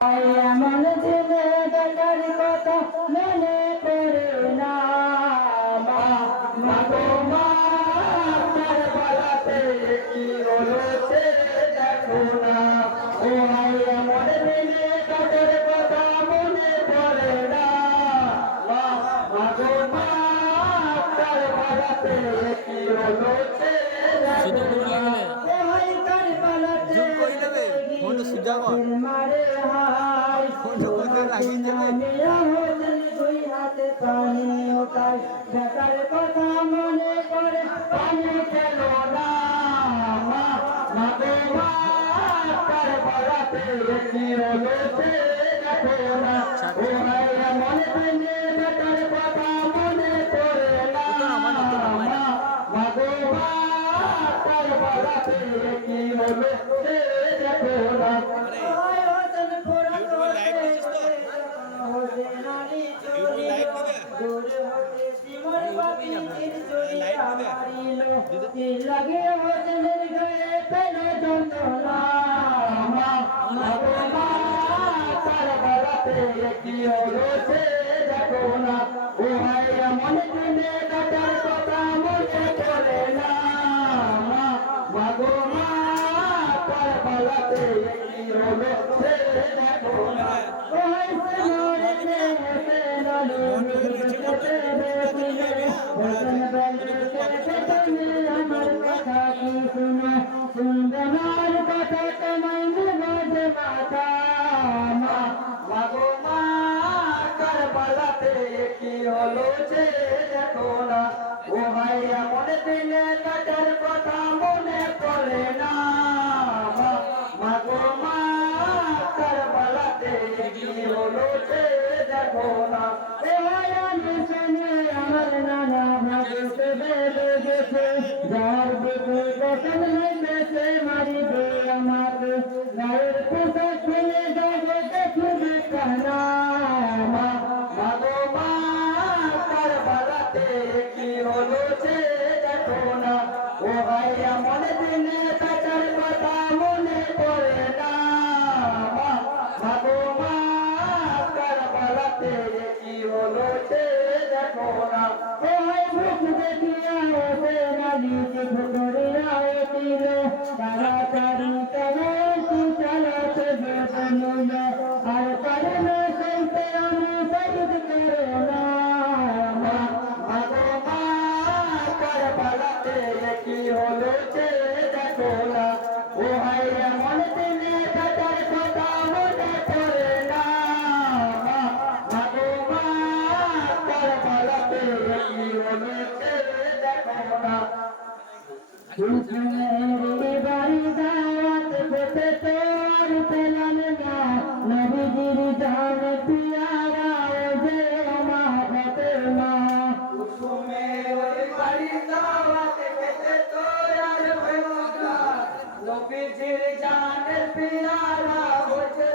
এমন দিনে বেটার কথা মনে পড়ে না মা গো মা কারবালাতে কি হলো সে দেখো না ও এমন দিনে বেটার কথা মনে পড়ে না মা গো মা কারবালাতে কি হলো সে দেখো না মারে হাই দুই হাতে পানি ওটাই বেটার কথা মনে করে পানি খেল না কারবালাতে কি হলো সে দেখো না ও মনে দিনে বেটার কথা মনে করে না কারবালাতে কি হলো সে দেখো না লাগে হোসেনের গায়ে পেলো যন্ত্রণা কারবালাতে কি হলো সে দেখো না ও ভাইয়া মনে দিনে বেটার কথা মনে করে না মাগো মা কারবালাতে কি হলো সে দেখো না ও আমার কথা কি শুনে সুন্দর কথা তোমায় মাঝে মাথা মাগো মা কারবালাতে কি হলো সে দেখো না ও ভাইয়া মনে দিনে বেটার কথা মনে পড়ে না মাগো মা কারবালাতে কি হলো সে দেখো না আমার নানা ভাগতে বেড়ে গেছে যার বুকে কখন হইতেছে মারিবে আমাকে গায়ের পোশাক খুলে যাবে দেখবে কানা মাগো মা কারবালাতে কি হলো সে দেখো না ও ভাইয়া মনে দিনে বেটার কথা মনে পড়ে না মাগো মা কারবালাতে কি হলো সে দেখো না ও ভাই মুখ দেখিয়া ওসে নালিশে ভুতরিয়া এটিল তাড়াতাড়ি কেমন তুই চালাতে বেদনুল আর কারণে চলতে আমি সৈদ করে না মাগো মা কারবালাতে কি হলো সে দেখো না ও ভাই এমন দিনে বেটার কথা মনে পড়ে না মাগো মা কারবালাতে কি হলো সে দেখো না বাড়ি দাওয়াত পেতে তোর পেলাম না নবীজির জান পিয়ারা যে আমাতে মা বাড়ি দাওয়াত পেতে তোর আর পেলাম না নবীজির জান পিয়ারা যে